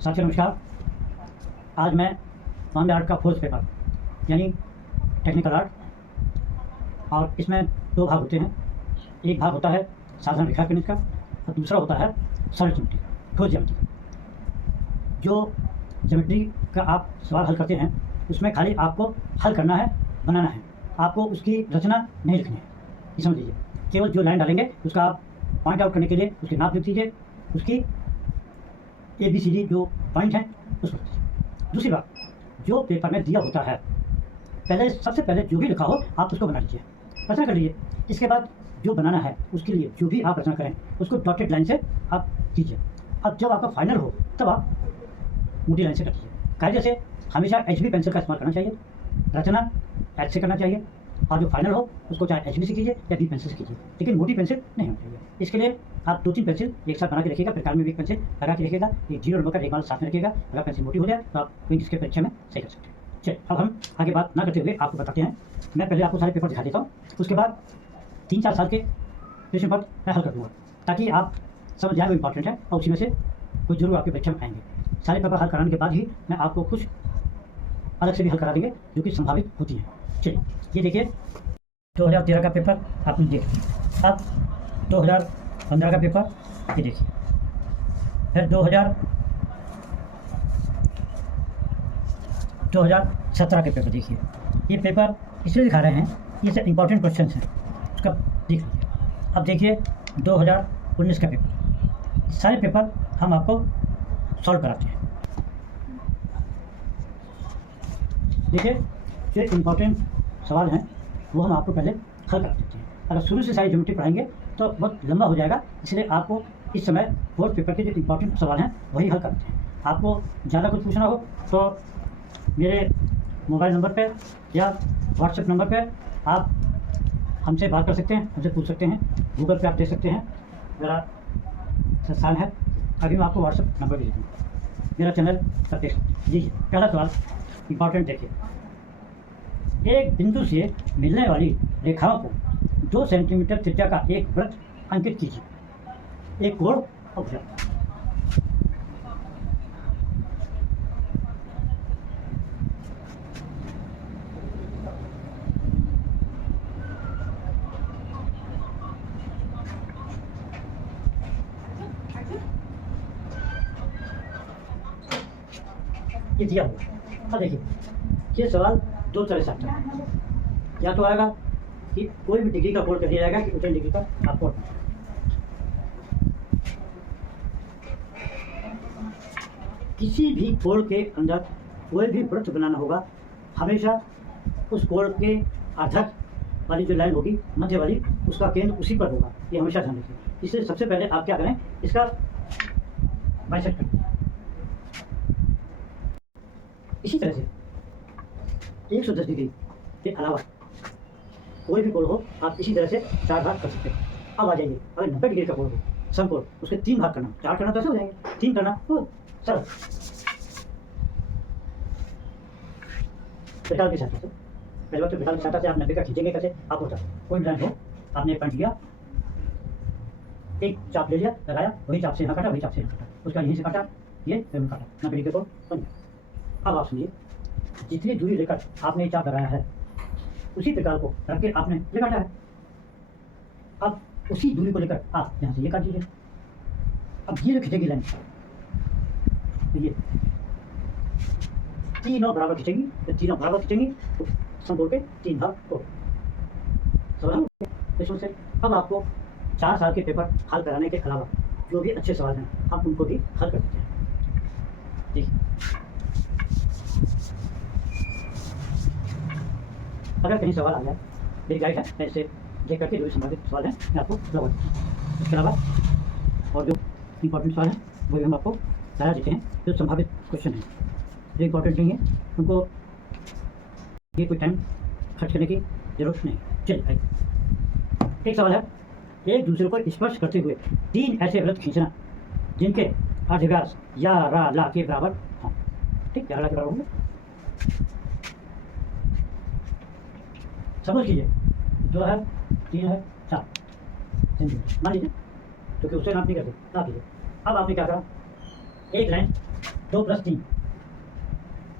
साथियों नमस्कार। आज मैं बॉम्बे आर्ट का फोर्थ पेपर यानी टेक्निकल आर्ट, और इसमें दो भाग होते हैं। एक भाग होता है साधारण रेखागणित का और दूसरा होता है सरल ज्योमेट्री, ठोस ज्योमेट्री। जो ज्योमेट्री का आप सवाल हल करते हैं उसमें खाली आपको हल करना है, बनाना है, आपको उसकी रचना नहीं लिखनी है। ये समझ लीजिए, केवल जो लाइन डालेंगे उसका आप पॉइंट आउट करने के लिए उसके नाप लिख दीजिए, उसकी ABCD जो पॉइंट हैं उसको लिख दीजिए। दूसरी बात, जो पेपर में दिया होता है पहले सबसे पहले जो भी लिखा हो आप उसको बना लीजिए, रचना कर लीजिए। इसके बाद जो बनाना है उसके लिए जो भी आप रचना करें उसको डॉटेड लाइन से आप कीजिए। अब जब आपका फाइनल हो तब आप मोटी लाइन से कर लीजिए। कायदे से हमेशा HB पेंसिल का इस्तेमाल करना चाहिए, रचना H से करना चाहिए, और जो फाइनल हो उसको चाहे HB से कीजिए या B पेंसिल से कीजिए, लेकिन मोटी पेंसिल नहीं होनी चाहिए। इसके लिए आप 2-3 पेंसिल एक साथ बना के रखिएगा, फिर कान में भी एक पेंसिल लगा के रखिएगा। एक 0 नंबर का एक बार साथ में रखिएगा। अगर पेंसिल मोटी हो जाए तो आप क्विज के परीक्षा में सही कर सकते हैं। चलिए अब हम आगे बात ना करते हुए आपको बताते हैं। मैं पहले आपको सारे पेपर दिखा देता हूँ, उसके बाद 3-4 साल के प्रश्न पत्र मैं हल कर दूँगा ताकि आप समझ जाए वो इंपॉर्टेंट है और उसी में से कुछ जरूर आपके परीक्षा में आएंगे। सारे पेपर हल कराने के बाद ही मैं आपको कुछ अलग से भी हल करा देंगे जो कि संभावित होती हैं। चलिए ये देखिए, 2013 का पेपर आपने देख लिया। अब 2015 का पेपर ये देखिए, फिर 2017 के पेपर देखिए। ये पेपर इसलिए दिखा रहे हैं, ये सब इंपॉर्टेंट क्वेश्चन हैं, उसका देख लीजिए। अब देखिए 2019 का पेपर, सारे पेपर हम आपको सॉल्व कराते हैं। देखिए जो इंपॉर्टेंट सवाल हैं वो हम आपको पहले हल करा देते हैं। अगर शुरू से सारी ज्योमेट्री पढ़ाएंगे तो बहुत लंबा हो जाएगा, इसलिए आपको इस समय फोर्थ पेपर के जो इंपॉर्टेंट सवाल हैं वही हल करते हैं। आपको ज़्यादा कुछ पूछना हो तो मेरे मोबाइल नंबर पे या व्हाट्सएप नंबर पे आप हमसे बात कर सकते हैं, हमसे पूछ सकते हैं। गूगल पे आप देख सकते हैं, मेरा संस्थान है, अभी मैं आपको व्हाट्सएप नंबर भी दे दूँगा, मेरा चैनल पर देख सकते हैं। जी पहला सवाल इंपॉर्टेंट देखिए, एक बिंदु से मिलने वाली रेखाओं को 2 सेंटीमीटर त्रिज्या का एक वृत्त अंकित कीजिए। एक कोण और भुजा। ये दिया हुआ। अब देखिए ये सवाल दो तरह से आता है। या तो आएगा कि कोई भी डिग्री का कोण कर दिया जाएगा कि उतनी डिग्री का आपको किसी भी कोण के अंदर कोई भी वृत्त बनाना होगा, हमेशा उस कोण के आधार वाली जो लाइन होगी मध्य वाली, उसका केंद्र उसी पर होगा। ये हमेशा ध्यान रखिए। इसलिए सबसे पहले आप क्या करें, इसका बाइसेक्ट करें। इसी तरह से 110 डिग्री के अलावा कोई भी कोण हो आप इसी तरह से 4 भाग कर सकते हैं। अब आ जाइए, अगर 90 डिग्री का कोण हो समकोण, उसके 3 भाग करना, 4 करना तो ऐसे हो जाएंगे, 3 करना हो सरल। बेटाल की सहायता से पहले बात तो बेटाल की सहायता से आप 90 का खींचेंगे कैसे, आप होता कोई लाइन हो, आपने एक पॉइंट लिया, एक चाप ले लिया, लगाया, वही चाप से यहाँ काटा, वही चाप से यहाँ काटा, उसका यहीं से काटा, ये फिर काटा, 90 डिग्री को बन गया। अब आप सुनिए, जितनी दूरी लेकर आपने ये चाप लगाया है उसी प्रकार को रख के आपने ये काटा है। अब उसी दूरी को लेकर आप यहाँ से ये काट दीजिए। अब ये जो खींचेगी लाइन, ये तीनों बराबर खींचेंगी, तो तीनों बराबर खींचेंगी तो समकोण के 3 भाग हो इसमें से। अब आपको 4 साल के पेपर हल कराने के अलावा जो भी अच्छे सवाल हैं हम उनको भी हल कर देते हैं। देखिए अगर कहीं सवाल आ जाए, मेरी गाइड है, मैं इसे देख करके जो भी संभावित सवाल हैं मैं आपको बता देता हूँ। इसके अलावा और जो इंपॉर्टेंट सवाल हैं वो भी हम आपको बता देते हैं। जो संभावित क्वेश्चन हैं जो इंपॉर्टेंट नहीं है उनको ये कोई टाइम खर्च करने की जरूरत नहीं। चलिए आइए, एक सवाल है, एक दूसरे को स्पर्श करते हुए 3 ऐसे वृत्त खींचना जिनके अर्धव्यास या ला के बराबर हों। ठीक, या ला के बराबर होंगे, समझ लीजिए 2 है, 3 है, 4 सेंटीमीटर मान लीजिए, क्योंकि उससे नाप नहीं करते, नाप लीजिए। अब आपने क्या करा, एक लाइन 2 + 3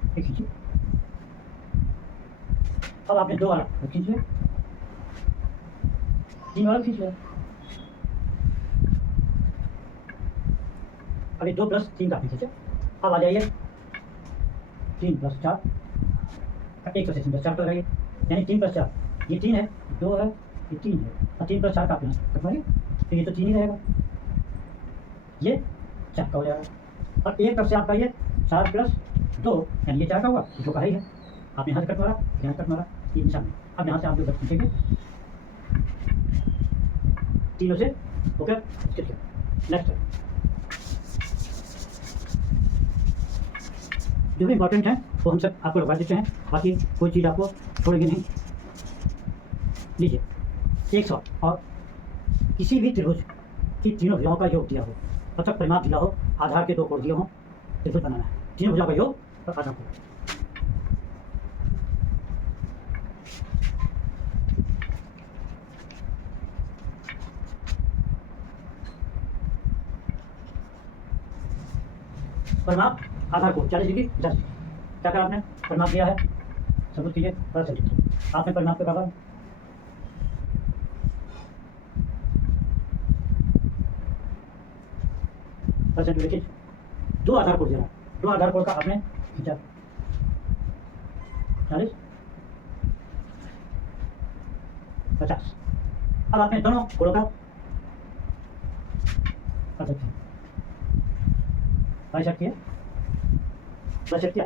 ये खींचिए। अब आपने 2 वाला खींच लिया, 3 वाला खींच लिया। अभी 2 + 3 का आपने खींचा। अब आ जाइए 3 + 4 एक तो सेशन 4 लगाइए, यानी 3 + 4 ये 3 है, 2 है, ये 3 है और 3 + 4 का आप यहाँ कटवाइए तो ये तो 3 ही रहेगा, ये 4 का हो जाएगा। और एक तरफ से आपका ये 4 + 2 यानी ये 4 का हुआ, 2 का ही है। आप यहाँ से कट मारा, यहाँ कट मारा, ये निशान है। अब यहाँ से आप जो कट खींचेंगे तीनों से ओके। नेक्स्ट जो भी इंपॉर्टेंट है वो हम सब आपको लगवा देते हैं, बाकी कोई चीज़ आपको छोड़ेंगे नहीं। लीजिए 100 और किसी भी त्रिभुज की तीनों भुजाओं का योग दिया हो, तब तक परिमाप दिया हो, आधार के 2 कोण दिए हों, त्रिभुज बनाना है। तीनों भुजाओं का योग और आधार कोण। परिमाप आधार कोण 40 डिग्री 10 डिग्री। क्या करा आपने? परिमाप दिया है, सबूत कीजिए, पता चल जाए आपने परिमाप के बराबर परसेंट लिखिए। 2 आधार कोण दिया, 2 आधार कोण का आपने खींचा 40 50। अब आपने दोनों कोणों का बाइसेक्ट किया, बाइसेक्ट किया।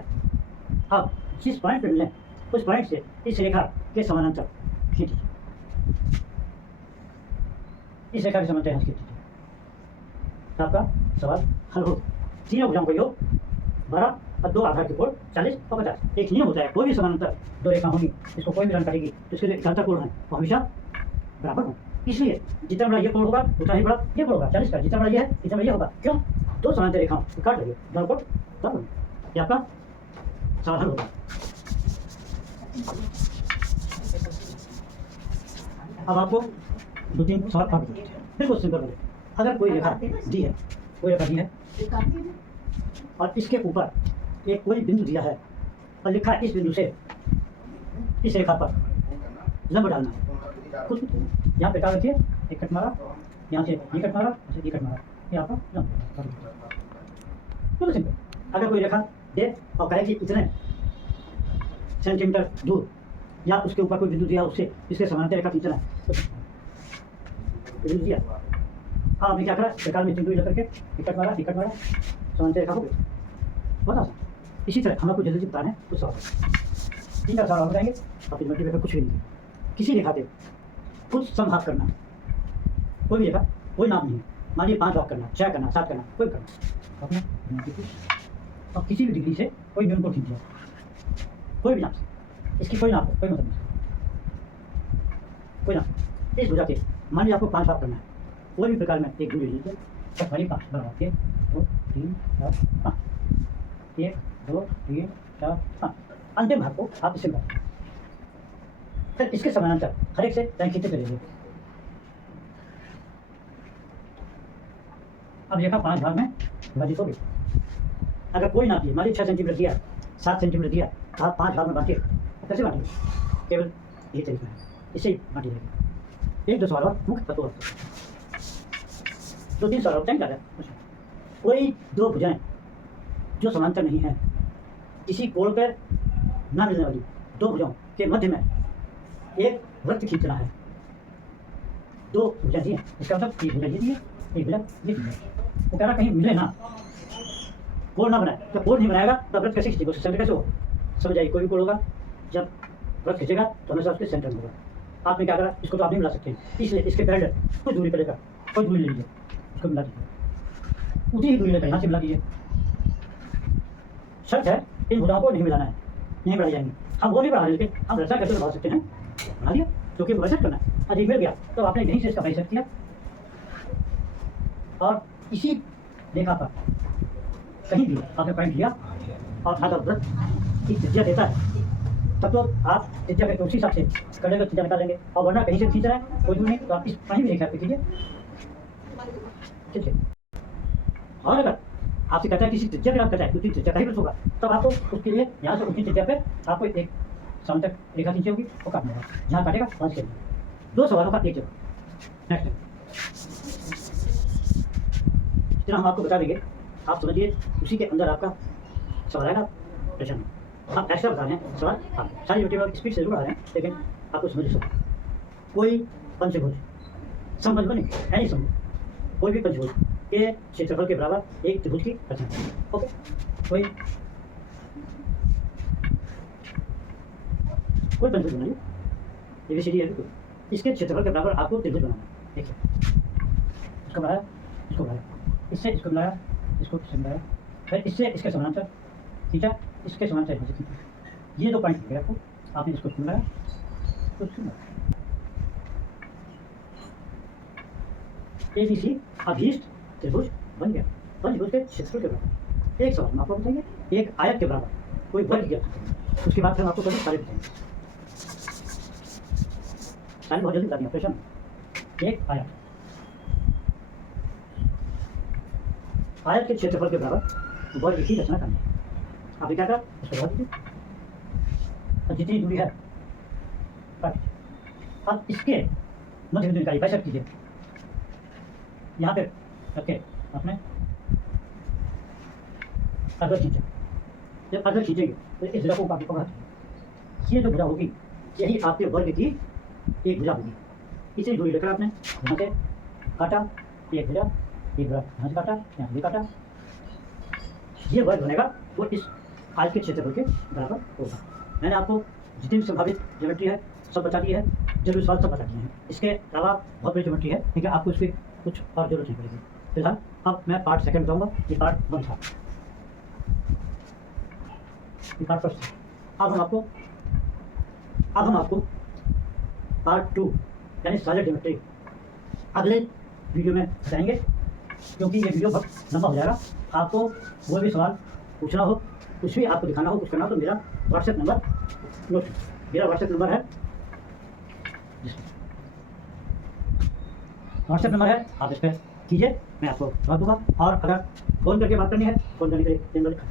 अब जिस पॉइंट पे मिले उस पॉइंट से इस रेखा के समानांतर खींच दीजिए, इस रेखा के समानांतर यहाँ खींच दीजिए, तो आपका सवाल हल हो। तीनों भुजाओं का योग 12 और 2 आधार के कोण 40 और 50। एक नियम होता है, कोई भी समानांतर 2 रेखा होंगी, इसको कोई भी रन करेगी तो इसके जो इकलता कोण है वो हमेशा बराबर हो। इसलिए जितना बड़ा ये कोण होगा उतना ही बड़ा ये कोण होगा, 40 का जितना बड़ा ये है इतना बड़ा ये होगा। क्यों? 2 समानांतर रेखाओं को काट देंगे, दोनों कोण बराबर होंगे। ये आपका सवाल हल होगा। अब आपको 2-3 सवाल और पूछते हैं, बिल्कुल सिंपल है। अगर कोई रेखा दी है, कोई रेखा दी है और इसके ऊपर एक कोई बिंदु दिया है और लिखा है इस बिंदु से इस रेखा पर लंब डालना है, कुछ यहाँ पे क्या रखिए, एक कट मारा, यहाँ से ये कट मारा, ये कट मारा, ये आपका लंब। बिल्कुल सिंपल। अगर कोई रेखा दे और कहे कि इतने सेंटीमीटर दूर या उसके ऊपर कोई बिंदु दिया उससे इसके समानांतर रेखा खींचना है, तो बिंदु दिया। हाँ, आपने क्या करा, प्रकार में चिंटू लेकर के टिकट मारा, समानांतर रेखा हो गई। बहुत आसान। इसी तरह हम आपको जल्दी से बताना है कुछ सवाल, 3 का सवाल और बताएंगे और फिर मल्टीप्लाई कुछ भी नहीं। किसी रेखा के खुद समभाग करना, कोई भी रेखा, कोई नाम नहीं, मान लीजिए 5 भाग करना, 6 करना, 7 करना, कोई करना अपना, और किसी भी डिग्री से कोई न्यून को खींच दिया, कोई भी नाम से, इसकी कोई नाम कोई मतलब नहीं, कोई नाम। इस भुजा के मान लीजिए आपको 5 भाग करना है, कोई भी प्रकार में एक बिंदु लीजिए, पहले 5 बराबर 1 2 3 4 5, 1 2 3 4 5, अंतिम भाग को आप इससे मिलाइए, फिर इसके समानांतर हर एक से लाइन खींचते चलिए। अब रेखा 5 भाग में विभाजित हो गई। अगर कोई ना दिए, मान लीजिए 6 सेंटीमीटर दिया, 7 सेंटीमीटर दिया, तो आप 5 भाग में बांटिए। कैसे बांटेंगे? केवल ये तरीका है, इससे ही बांटी जाएगी। 1-2 सवाल और मुख्य तत्व, 2-3 सवाल और टाइम ज़्यादा। कोई 2 भुजाएं जो समांतर नहीं है, किसी कोण पर ना मिलने वाली 2 भुजाओं के मध्य में एक वृत्त खींचना है। 2 भुजा दिए, इसका मतलब एक भुजा ये दिए, एक भुजा ये दिए। वो कह रहा कहीं मिले ना, कोण ना बनाए, तो कोण नहीं बनाएगा तो वृत्त कैसे खींचेगा, सेंटर कैसे होगा? समझ आइए, कोई भी कोण होगा जब वृत्त खींचेगा तो हमेशा उसके सेंटर में होगा। आपने क्या करा, इसको तो आप नहीं मिला सकते, इसलिए इसके पैरेलल कुछ दूरी पर लेकर कोई दूरी ले लीजिए, इसको मिला दीजिए, उतनी ही दूरी लेकर यहाँ से मिला दीजिए। शर्त है इन भुजाओं को नहीं मिलाना है, नहीं बढ़ाई जाएंगी। हम वो भी बढ़ा लेकिन हम रचा कैसे बढ़ा सकते हैं, बढ़ा दिया, क्योंकि बाइसेक्ट करना है। अधिक मिल गया तो आपने यहीं से इसका बाइसेक्ट किया और इसी रेखा पर कहीं भी आपने पॉइंट लिया और अगर वृत्त की त्रिज्या देता है तब तो आप त्रिज्या के उसी हिसाब से करने का त्रिज्या निकालेंगे, और वरना कहीं से खींच रहा है कोई दूर नहीं तो आप इस कहीं भी रेखा पे कीजिए, ठीक है। और अगर आपसे कहता है किसी त्रिज्या पे आप कहता है उतनी त्रिज्या का ही वृत्त होगा, तब आपको उसके लिए यहाँ से उतनी त्रिज्या पे आपको एक समांतर रेखा खींची होगी और काटना होगा, जहाँ काटेगा वहाँ से खेलना। 2 सवालों का एक जवाब। नेक्स्ट इतना हम आपको बता देंगे, आप समझिए उसी के अंदर आपका सवाल आएगा प्रश्न में। आप एक्स्ट्रा बता रहे हैं सवाल, आप सारी यूट्यूब स्पीड से जरूर आ रहे हैं, लेकिन आपको समझ सकते। कोई पंचभुज समभुज बने एनी समभुज, कोई भी पंचभुज के क्षेत्रफल के बराबर एक त्रिभुज की रचना करें। ओके, कोई पंचभुज बनाइए, ABCD है बिल्कुल, इसके क्षेत्रफल के बराबर आपको त्रिभुज बनाना है। देखिए इसको बनाया, इसको बनाया, इससे इसको बनाया, इसको बनाया, फिर इससे इसके समानांतर खींचा, इसके समानांतर यहाँ से खींचा। ये 2 पॉइंट मिल गए आपको, आपने इसको बनाया तो ABC अभीष्ट त्रिभुज बन गया। पंचभुज के क्षेत्रफल के बराबर। एक सवाल हम आपको बताएंगे, एक आयत के बराबर कोई वर्ग किया, उसके बाद फिर हम आपको कभी सारे बताएंगे, सारे बहुत जल्दी बता दिया प्रश्न। एक आयत के क्षेत्रफल के बराबर वर्ग की रचना करनी है। आप क्या करा, इसको बढ़ा दीजिए और जितनी दूरी है अब इसके मध्य बिंदु निकालिए, बाइसेक्ट कीजिए, यहाँ पे रखे आपने अगर खींचा। जब अगर खींचेंगे तो इस भुजा को काफी पकड़ा, ये जो भुजा होगी यही आपके वर्ग की एक भुजा होगी। इतनी दूरी लेकर आपने यहाँ से काटा, एक भुजा यहाँ से काटा, यहाँ से काटा, ये वर्ग बनेगा, वो इस आयत के क्षेत्रफल के बराबर होगा। मैंने आपको जितनी भी संभावित ज्योमेट्री है सब बता दी है, जरूरी सवाल सब बता दिए हैं। इसके अलावा बहुत बड़ी ज्योमेट्री है, ठीक है, आपको इसकी कुछ और जरूरत नहीं पड़ेगी। फिलहाल अब मैं पार्ट सेकंड बताऊंगा, ये पार्ट 1 था, ये पार्ट फर्स्ट था। अब हम आपको पार्ट 2 यानी सॉलिड ज्योमेट्री अगले वीडियो में बताएंगे, क्योंकि ये वीडियो बहुत लंबा हो जाएगा। आपको कोई भी सवाल पूछना हो, कुछ भी आपको दिखाना हो, कुछ करना हो, तो मेरा व्हाट्सएप नंबर नोट, मेरा व्हाट्सएप नंबर है, व्हाट्सएप नंबर है, आप इस पर कीजिए, मैं आपको जवाब दूंगा। और अगर फ़ोन करके बात करनी है, फ़ोन करने के लिए नंबर लिखा,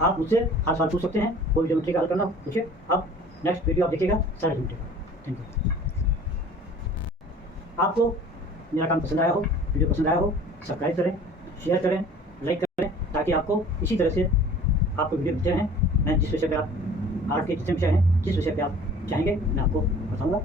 आप मुझसे हर सवाल पूछ सकते हैं, कोई भी ज्योमेट्री का हल करना हो पूछिए। अब नेक्स्ट वीडियो आप देखिएगा सारे ज्योमेट्री का। Thank you. आपको मेरा काम पसंद आया हो, वीडियो पसंद आया हो, सब्सक्राइब करें, शेयर करें, लाइक करें, ताकि आपको इसी तरह से आपको वीडियो मिलते रहें। मैं जिस विषय पे आप आर्ट के जितने विषय हैं, जिस विषय पे आप चाहेंगे मैं आपको बताऊंगा।